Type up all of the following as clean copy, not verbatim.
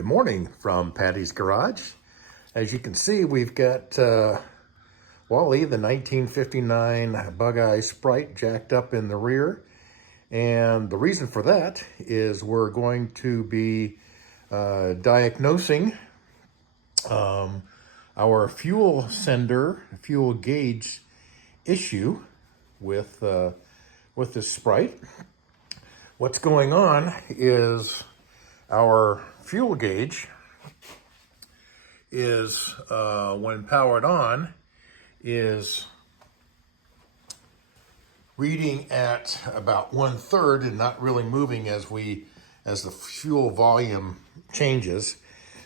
Good morning from Patty's Garage. As you can see, we've got Wally, the 1959 Bugeye Sprite, jacked up in the rear. And the reason for that is we're going to be diagnosing our fuel sender, fuel gauge issue with this Sprite. What's going on is our fuel gauge is, when powered on, is reading at about 1/3 and not really moving as the fuel volume changes.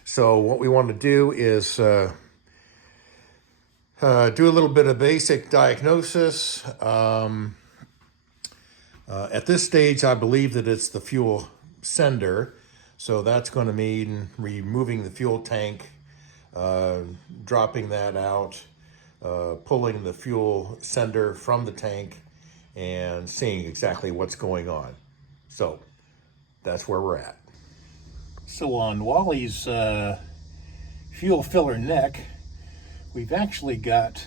So what we want to do is do a little bit of basic diagnosis. At this stage, I believe that it's the fuel sender. So that's going to mean removing the fuel tank, dropping that out, pulling the fuel sender from the tank, and seeing exactly what's going on. So that's where we're at. So on Wally's fuel filler neck, we've actually got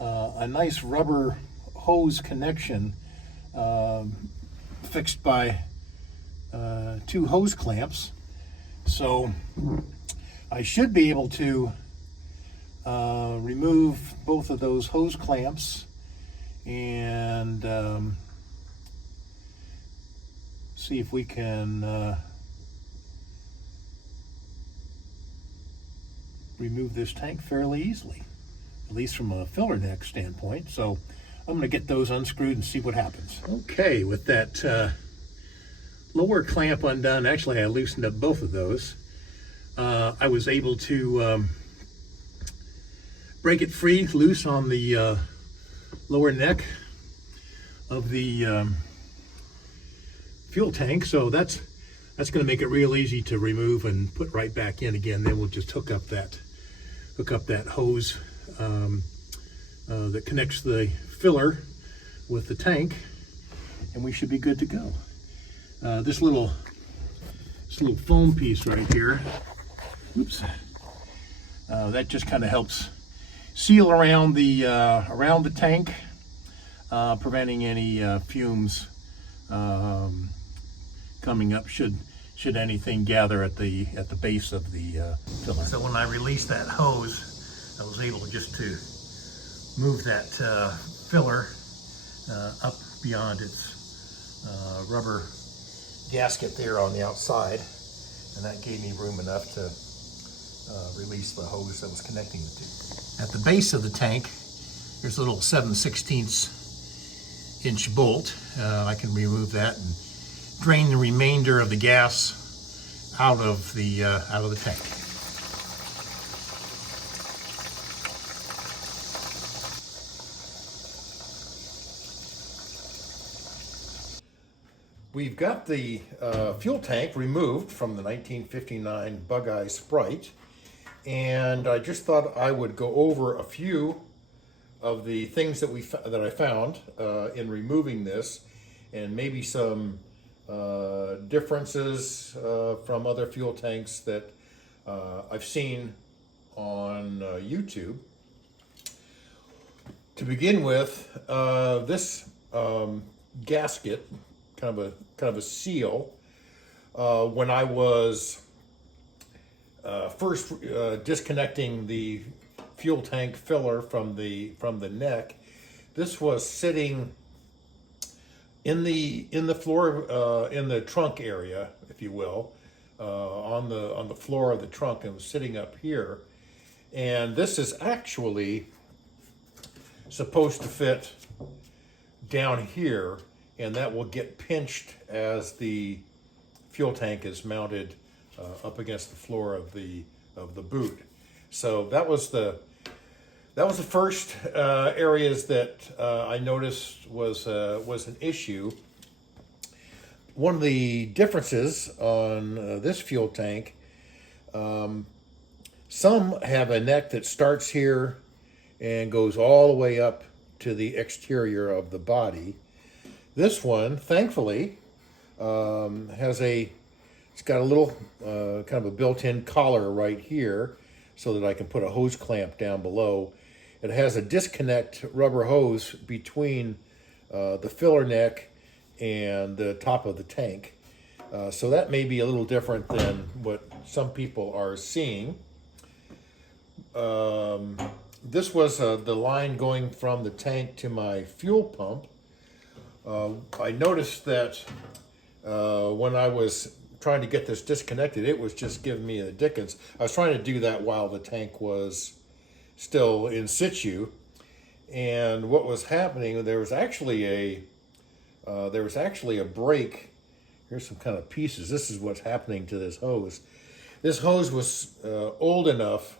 a nice rubber hose connection fixed by two hose clamps. So I should be able to remove both of those hose clamps and see if we can remove this tank fairly easily, at least from a filler neck standpoint. So I'm going to get those unscrewed and see what happens. Okay, with that lower clamp undone, actually I loosened up both of those. I was able to break it free, loose on the lower neck of the fuel tank. So that's going to make it real easy to remove and put right back in again. Then we'll just hook up that hose that connects the filler with the tank, and we should be good to go. This little foam piece right here, oops, that just kind of helps seal around the tank, preventing any fumes coming up should anything gather at the base of the filler. So when I released that hose, I was able just to move that filler up beyond its rubber gasket there on the outside, and that gave me room enough to release the hose that was connecting the two. At the base of the tank, there's a little 7/16 inch bolt. I can remove that and drain the remainder of the gas out of the tank. We've got the fuel tank removed from the 1959 Bugeye Sprite, and I just thought I would go over a few of the things that I found in removing this, and maybe some differences from other fuel tanks that I've seen on YouTube. To begin with, this gasket, kind of a seal. When I was first disconnecting the fuel tank filler from the neck, this was sitting in the floor, in the trunk area, if you will, on the floor of the trunk, and was sitting up here. And this is actually supposed to fit down here, and that will get pinched as the fuel tank is mounted up against the floor of the boot. So that was the first areas that I noticed was an issue. One of the differences on this fuel tank, some have a neck that starts here and goes all the way up to the exterior of the body. This one, thankfully, has a it's got a little kind of a built-in collar right here so that I can put a hose clamp down below. It has a disconnect rubber hose between the filler neck and the top of the tank. So that may be a little different than what some people are seeing. This was the line going from the tank to my fuel pump. I noticed that when I was trying to get this disconnected, it was just giving me the dickens. I was trying to do that while the tank was still in situ, and what was happening, there was actually a break. Here's some kind of pieces. This is what's happening to this hose. This hose was old enough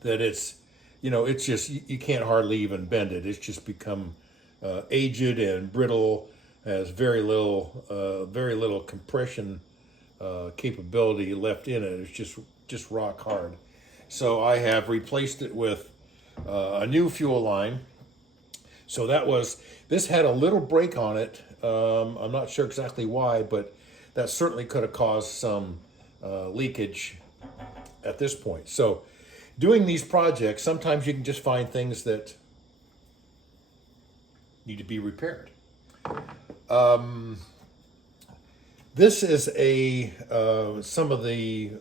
that it's just, you can't hardly even bend it. It's just become aged and brittle, has very little compression capability left in it. It's just rock hard. So I have replaced it with a new fuel line. So this had a little break on it. I'm not sure exactly why, but that certainly could have caused some leakage at this point. So doing these projects, sometimes you can just find things that need to be repaired. This is some of the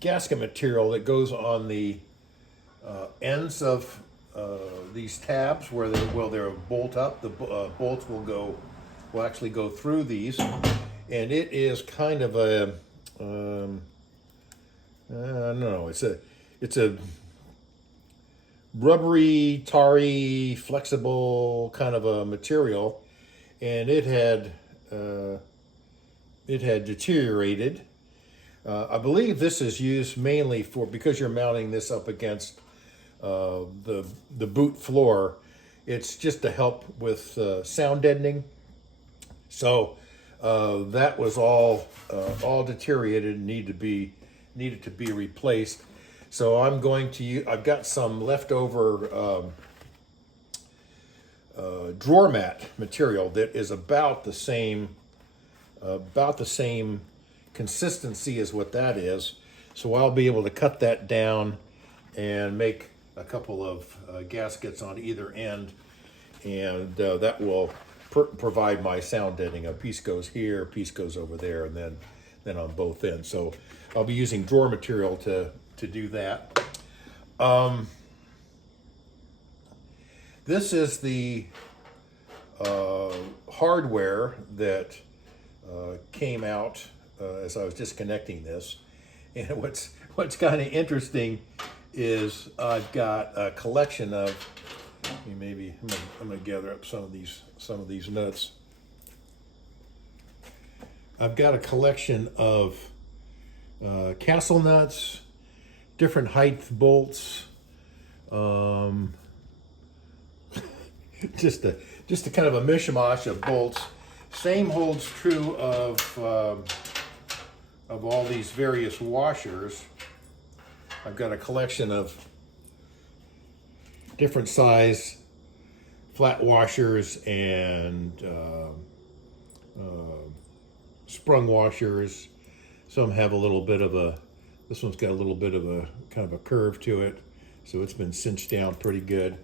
gasket material that goes on the ends of these tabs where they're bolt up. The bolts will actually go through these, and it is kind of a I don't know. It's a rubbery, tarry, flexible kind of a material, and it had deteriorated. I believe this is used mainly because you're mounting this up against the boot floor. It's just to help with sound deadening. So that was all deteriorated and needed to be replaced. So I'm going to I've got some leftover drawer mat material that is about the same consistency as what that is. So I'll be able to cut that down and make a couple of gaskets on either end, and that will provide my sound deadening. A piece goes here, a piece goes over there, and then on both ends. So I'll be using drawer material to do that. This is the hardware that came out as I was disconnecting this. And what's kind of interesting is I've got a collection of, maybe I'm gonna gather up some of these nuts. I've got a collection of castle nuts, different height bolts, just a kind of a mishmash of bolts. Same holds true of all these various washers. I've got a collection of different size flat washers and sprung washers. Some have a little bit of this one's got a little bit of a kind of a curve to it, so it's been cinched down pretty good.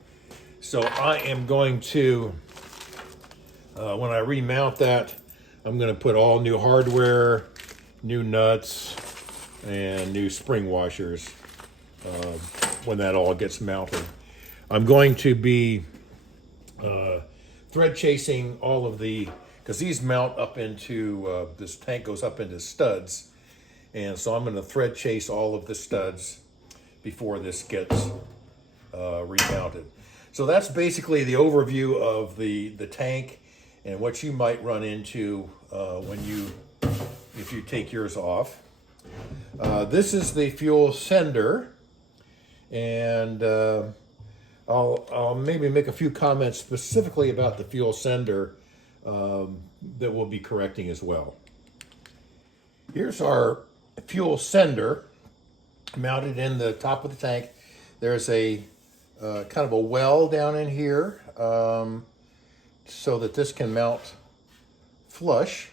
So I am going to, when I remount that, I'm going to put all new hardware, new nuts, and new spring washers when that all gets mounted. I'm going to be thread chasing all of because these mount up into, this tank goes up into studs, and so I'm going to thread chase all of the studs before this gets remounted. So that's basically the overview of the tank and what you might run into if you take yours off. This is the fuel sender, and I'll maybe make a few comments specifically about the fuel sender that we'll be correcting as well. Here's our fuel sender mounted in the top of the tank. There's a kind of a well down in here so that this can mount flush.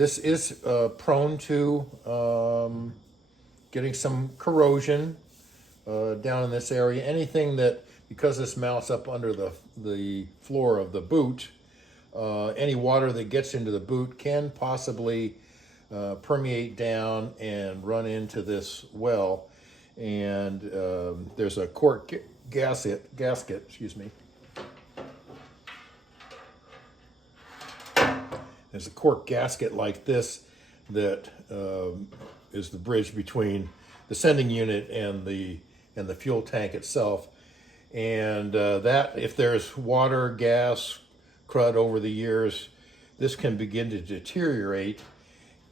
This is prone to getting some corrosion down in this area. Anything that, because this mounts up under the floor of the boot, any water that gets into the boot can possibly permeate down and run into this well. And there's a cork gasket, excuse me. There's a cork gasket like this that is the bridge between the sending unit and the fuel tank itself. And that, if there's water, gas, crud over the years, this can begin to deteriorate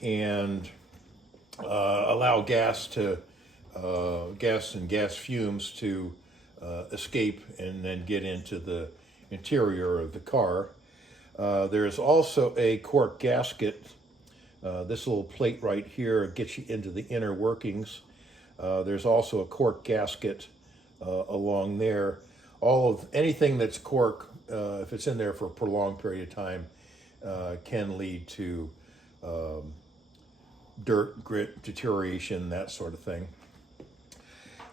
and allow gas and gas fumes to escape and then get into the interior of the car. There's also a cork gasket. This little plate right here gets you into the inner workings. There's also a cork gasket along there. Anything that's cork, if it's in there for a prolonged period of time, can lead to dirt, grit, deterioration, that sort of thing.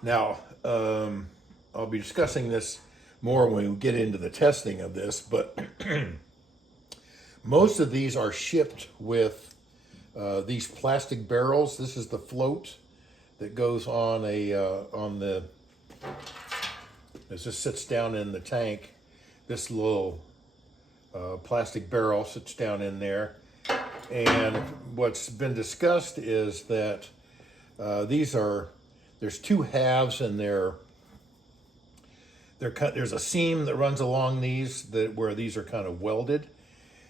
Now, I'll be discussing this more when we get into the testing of this, but most of these are shipped with these plastic barrels. This is the float that goes on as this sits down in the tank. This little plastic barrel sits down in there. And what's been discussed is that there's two halves, and there's a seam that runs along these where these are kind of welded.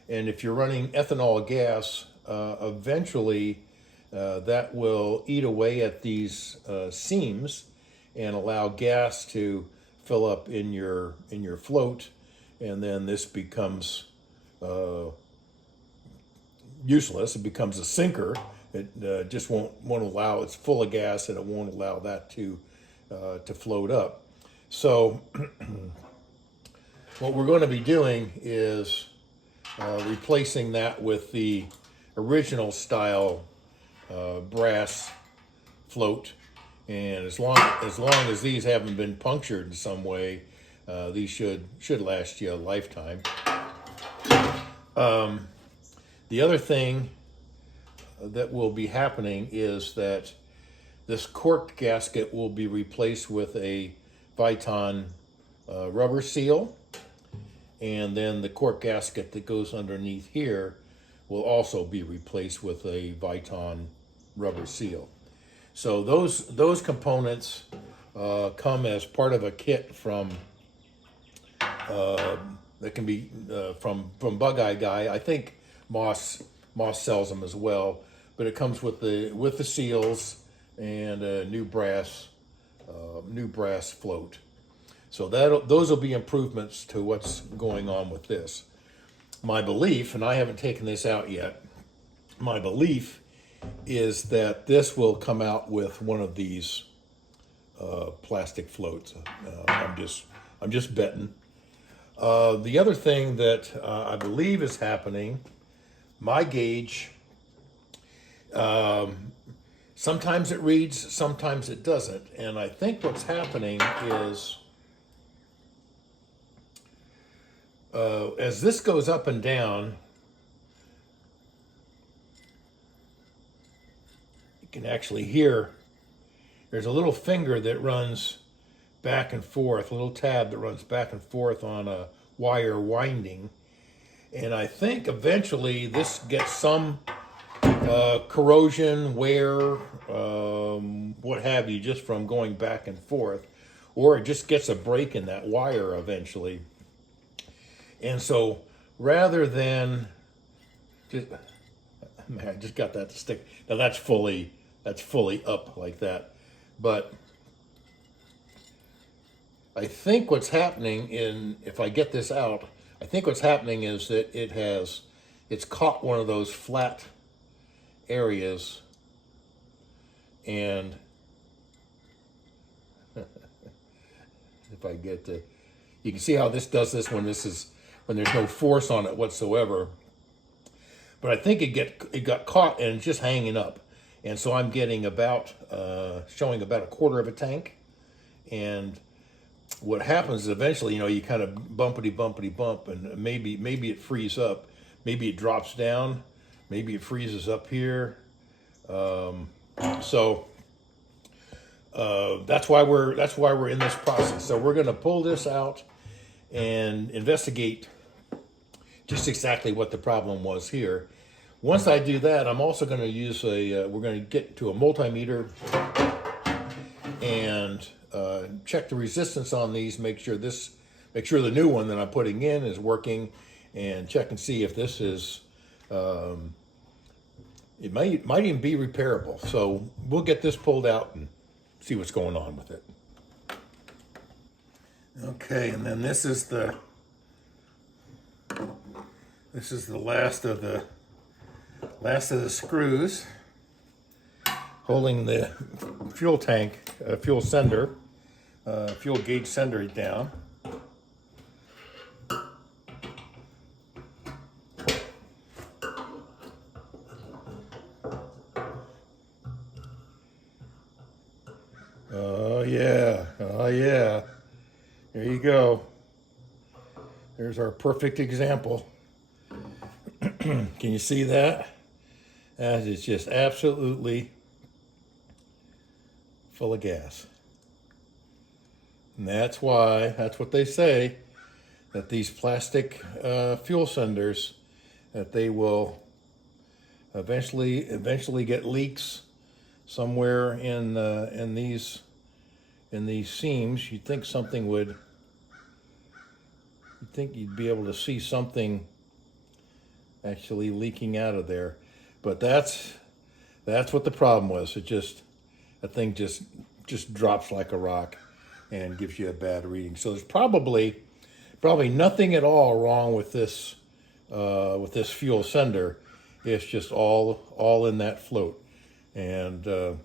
And if you're running ethanol gas, eventually that will eat away at these seams and allow gas to fill up in your float, and then this becomes useless. It becomes a sinker. It just won't allow. It's full of gas, and it won't allow that to float up. So what we're going to be doing is replacing that with the original style brass float, and as long as these haven't been punctured in some way, these should last you a lifetime. The other thing that will be happening is that this cork gasket will be replaced with a Viton rubber seal, and then the cork gasket that goes underneath here will also be replaced with a Viton rubber seal. So those components come as part of a kit from that can be from Bugeye Guy. I think Moss sells them as well, but it comes with the seals and a new brass float. So those will be improvements to what's going on with this. My belief, and I haven't taken this out yet, my belief is that this will come out with one of these plastic floats. I'm just betting. The other thing that I believe is happening, my gauge, sometimes it reads, sometimes it doesn't. And I think what's happening is, as this goes up and down, you can actually hear there's a little finger that runs back and forth, a little tab that runs back and forth on a wire winding. And I think eventually this gets some corrosion, wear, what have you, just from going back and forth, or it just gets a break in that wire eventually. And so rather than I just got that to stick. Now that's fully up like that. But I think what's happening if I get this out, I think what's happening is that it's caught one of those flat areas, and if I get to, you can see how this does this when there's no force on it whatsoever. but I think it got caught and it's just hanging up. And so I'm getting about, showing about a quarter of a tank. And what happens is eventually, you kind of bumpity bump, and maybe it frees up, maybe it drops down, maybe it freezes up here. So that's why we're in this process. So we're going to pull this out and investigate just exactly what the problem was here. Once I do that, I'm also going to use we're going to get to a multimeter and check the resistance on these, make sure the new one that I'm putting in is working, and check and see if this is, it might even be repairable. So we'll get this pulled out and see what's going on with it. Okay, and then this is the last of the screws holding the fuel tank, fuel sender, fuel gauge sender down. Oh yeah. There you go. There's our perfect example. Can you see that? That is just absolutely full of gas. And that's what they say, that these plastic fuel senders, that they will eventually get leaks somewhere in these seams. You'd think you'd be able to see something actually leaking out of there, but that's what the problem was. That thing just drops like a rock and gives you a bad reading. So there's probably nothing at all wrong with this fuel sender. It's just all in that float. And I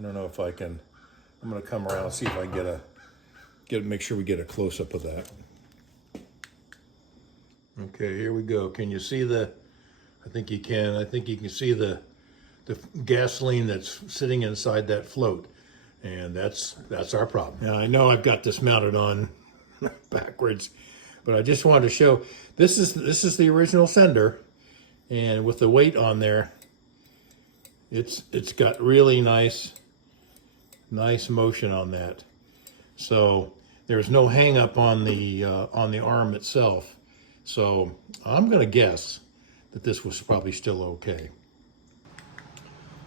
don't know if I can. I'm going to come around and see if I can make sure we get a close up of that. Okay, here we go. Can you see I think you can. I think you can see the gasoline that's sitting inside that float, and that's our problem. Now I know I've got this mounted on backwards, but I just wanted to show this is the original sender, and with the weight on there, it's got really nice motion on that. So there's no hang up on the arm itself. So I'm going to guess that this was probably still okay.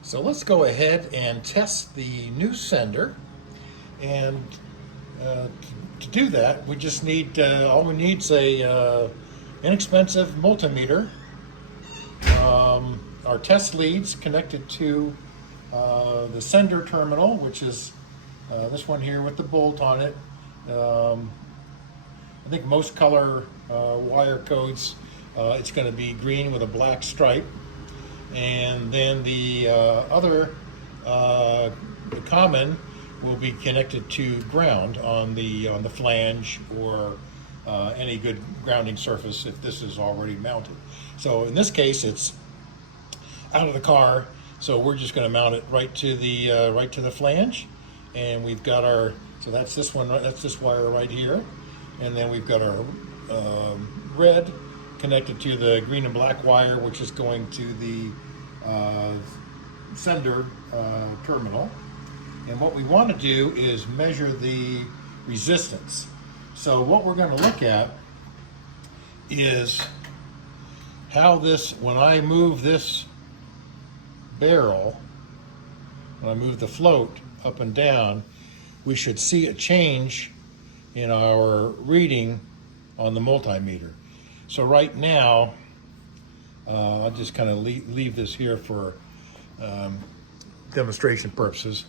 So let's go ahead and test the new sender. And to do that, we just need, all we need is a inexpensive multimeter. Our test leads connected to the sender terminal, which is this one here with the bolt on it. I think most color wire codes, it's going to be green with a black stripe, and then the the common will be connected to ground on the flange or any good grounding surface if this is already mounted. So in this case, it's out of the car, so we're just going to mount it right to the flange, and we've got so that's this one, that's this wire right here. And then we've got our red connected to the green and black wire, which is going to the sender terminal. And what we want to do is measure the resistance. So what we're going to look at is how when I move this barrel, when I move the float up and down, we should see a change in our reading on the multimeter. So right now, I'll just kind of leave this here for demonstration purposes.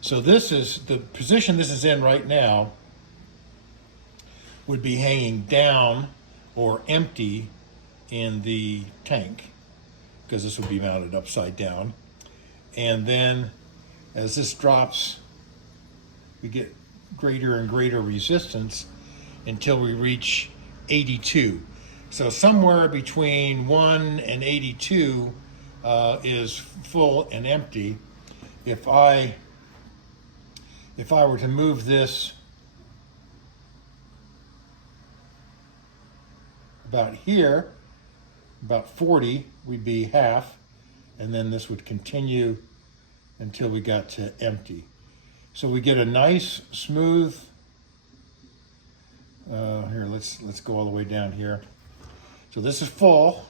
So this is the position this is in right now, would be hanging down or empty in the tank, because this would be mounted upside down. And then as this drops, we get greater and greater resistance until we reach 82. So somewhere between 1 and 82 is full and empty. If I were to move this about here, about 40, we'd be half, and then this would continue until we got to empty. So we get a nice smooth, here, let's go all the way down here. So this is full,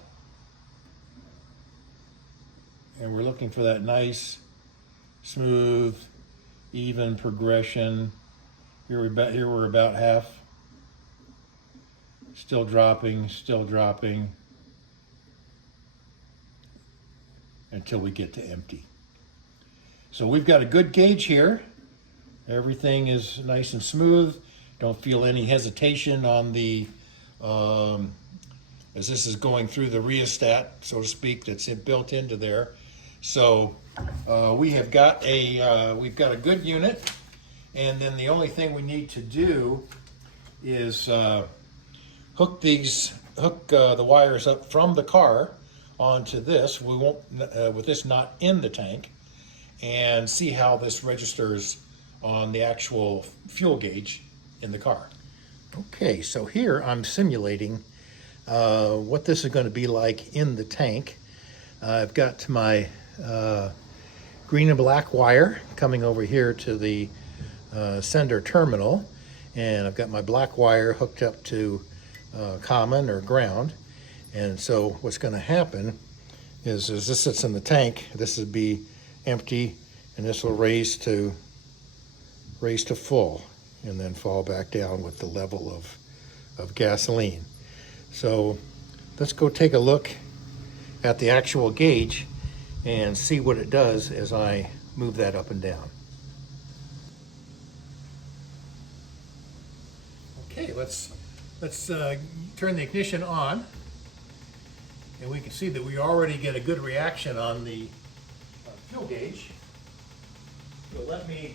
and we're looking for that nice, smooth, even progression. Here we're about half. Still dropping, until we get to empty. So we've got a good gauge here. Everything is nice and smooth. Don't feel any hesitation on the, as this is going through the rheostat, so to speak, that's built into there. So we've got a good unit, and then the only thing we need to do is hook the wires up from the car onto this. We won't, with this not in the tank, and see how this registers on the actual fuel gauge in the car. Okay, so here I'm simulating what this is going to be like in the tank. I've got my green and black wire coming over here to the sender terminal, and I've got my black wire hooked up to common or ground. And so what's going to happen is as this sits in the tank, this would be empty, and this will raise to full and then fall back down with the level of gasoline. So let's go take a look at the actual gauge and see what it does as I move that up and down. Okay, let's turn the ignition on, and we can see that we already get a good reaction on the fuel gauge. So let me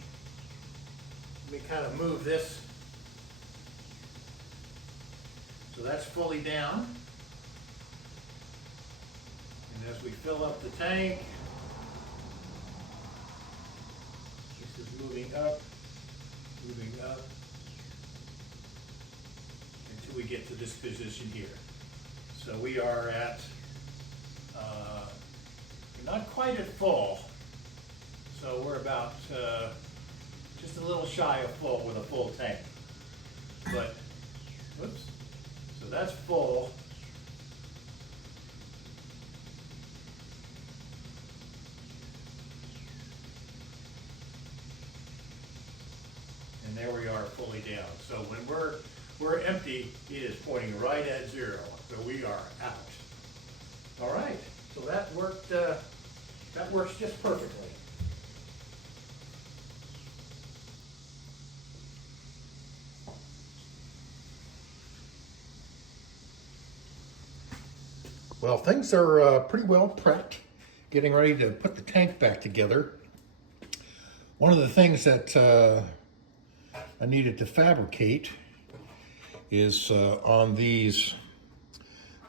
kind of move this. So that's fully down. And as we fill up the tank, this is moving up, until we get to this position here. So we are at, not quite at full, so we're about just a little shy of full with a full tank. But, whoops, so that's full. And there we are, fully down. So when we're empty, it is pointing right at 0. So we are out. All right. So that worked. That works just perfectly. Well, things are pretty well prepped. Getting ready to put the tank back together. One of the things that I needed to fabricate is on these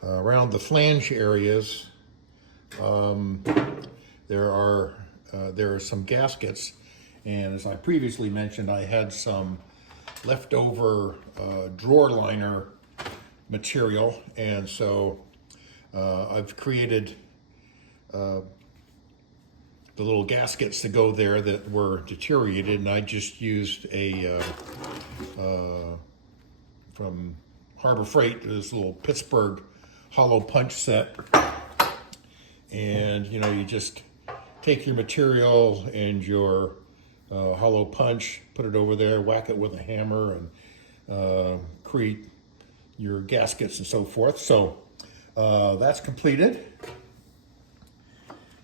around the flange areas. There are some gaskets, and as I previously mentioned, I had some leftover drawer liner material, and so I've created the little gaskets to go there that were deteriorated, and I just used a from Harbor Freight, this little Pittsburgh hollow punch set. And you just take your material and your hollow punch, put it over there, whack it with a hammer, and create your gaskets and so forth. So that's completed.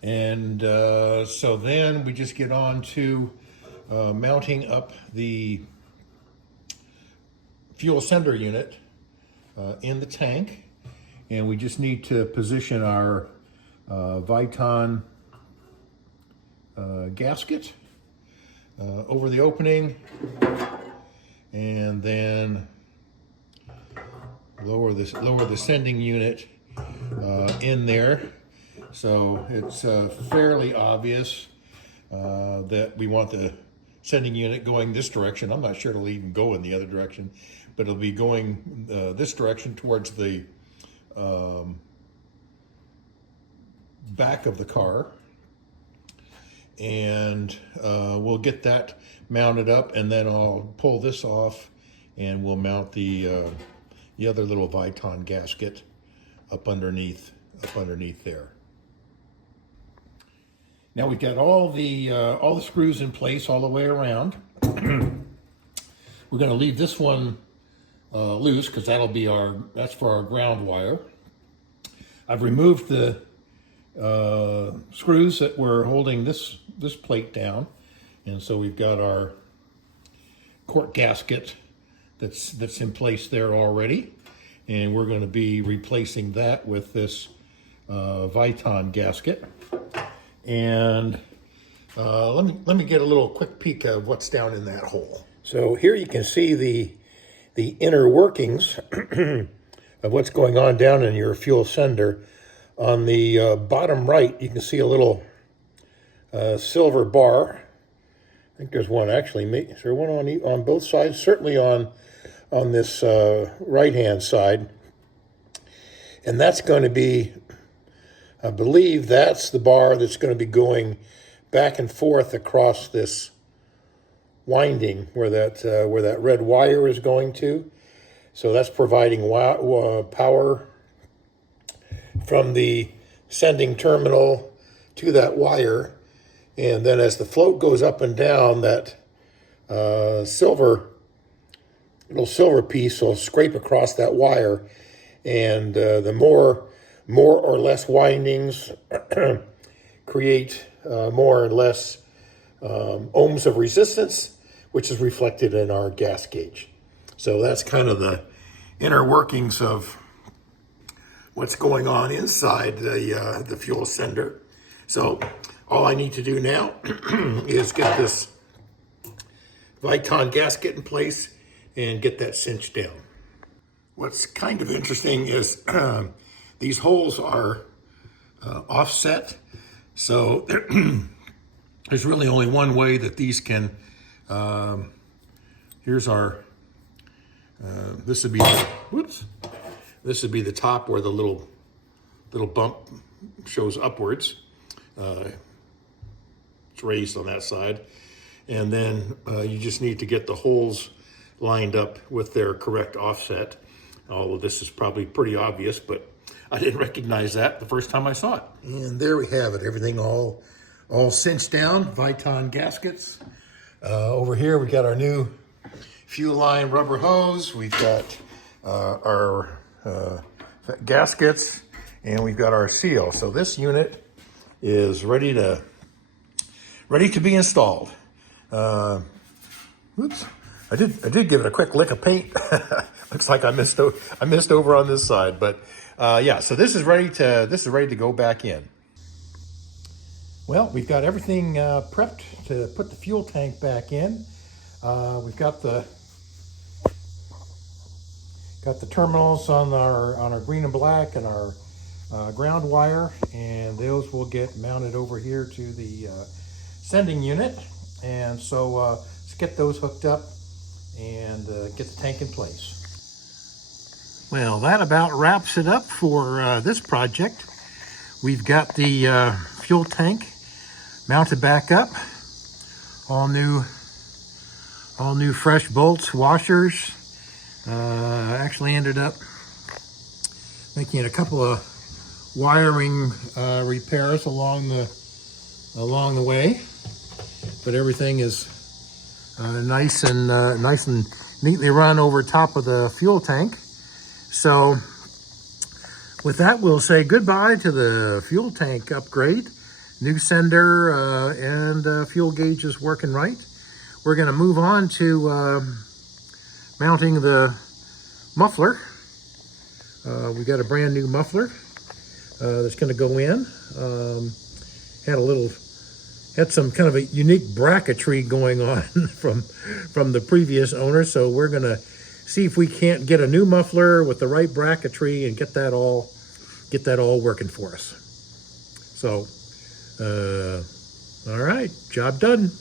And so then we just get on to mounting up the fuel sender unit in the tank. And we just need to position our Viton gasket over the opening, and then lower the sending unit in there. So it's fairly obvious that we want the sending unit going this direction. I'm not sure it'll even go in the other direction, but it'll be going this direction towards the back of the car. And we'll get that mounted up, and then I'll pull this off and we'll mount the other little Viton gasket up underneath there. Now we've got all the screws in place all the way around. We're going to leave this one loose because that's for our ground wire. I've removed the screws that were holding this plate down, and so we've got our cork gasket that's in place there already, and we're going to be replacing that with this Viton gasket. And let me get a little quick peek of what's down in that hole. So here you can see the inner workings of what's going on down in your fuel sender. On the bottom right, you can see a little silver bar. I think there's one actually. Is there one on both sides? Certainly on this right-hand side. And that's going to be, I believe that's the bar that's going to be going back and forth across this winding where that red wire is going to. So that's providing power from the sending terminal to that wire. And then as the float goes up and down, that little silver piece will scrape across that wire. And the more or less windings create more or less ohms of resistance, which is reflected in our gas gauge. So that's kind of the inner workings of what's going on inside the fuel sender. So all I need to do now is get this Viton gasket in place and get that cinched down. What's kind of interesting is these holes are offset, so there's really only one way that these can, here's our, this would be the top where the little bump shows upwards. It's raised on that side. And then you just need to get the holes lined up with their correct offset. Although this is probably pretty obvious, but I didn't recognize that the first time I saw it. And there we have it, everything all cinched down, Viton gaskets. Over here we got our new fuel line rubber hose. We've got our gaskets, and we've got our seal. So this unit is ready to be installed. Oops, I did give it a quick lick of paint. Looks like I missed over on this side, but yeah. So this is ready to go back in. Well, we've got everything prepped to put the fuel tank back in. We've got the terminals on our green and black and our ground wire, and those will get mounted over here to the sending unit. And so let's get those hooked up and get the tank in place. Well, that about wraps it up for this project. We've got the fuel tank mounted back up, all new fresh bolts, washers. Actually ended up making a couple of wiring repairs along the way, but everything is nice and neatly run over top of the fuel tank. So with that, we'll say goodbye to the fuel tank upgrade. New sender and fuel gauge is working right. We're going to move on to mounting the muffler. We got a brand new muffler that's going to go in. Had some kind of a unique bracketry going on from the previous owner, so we're going to see if we can't get a new muffler with the right bracketry and get that all working for us. So, all right, job done.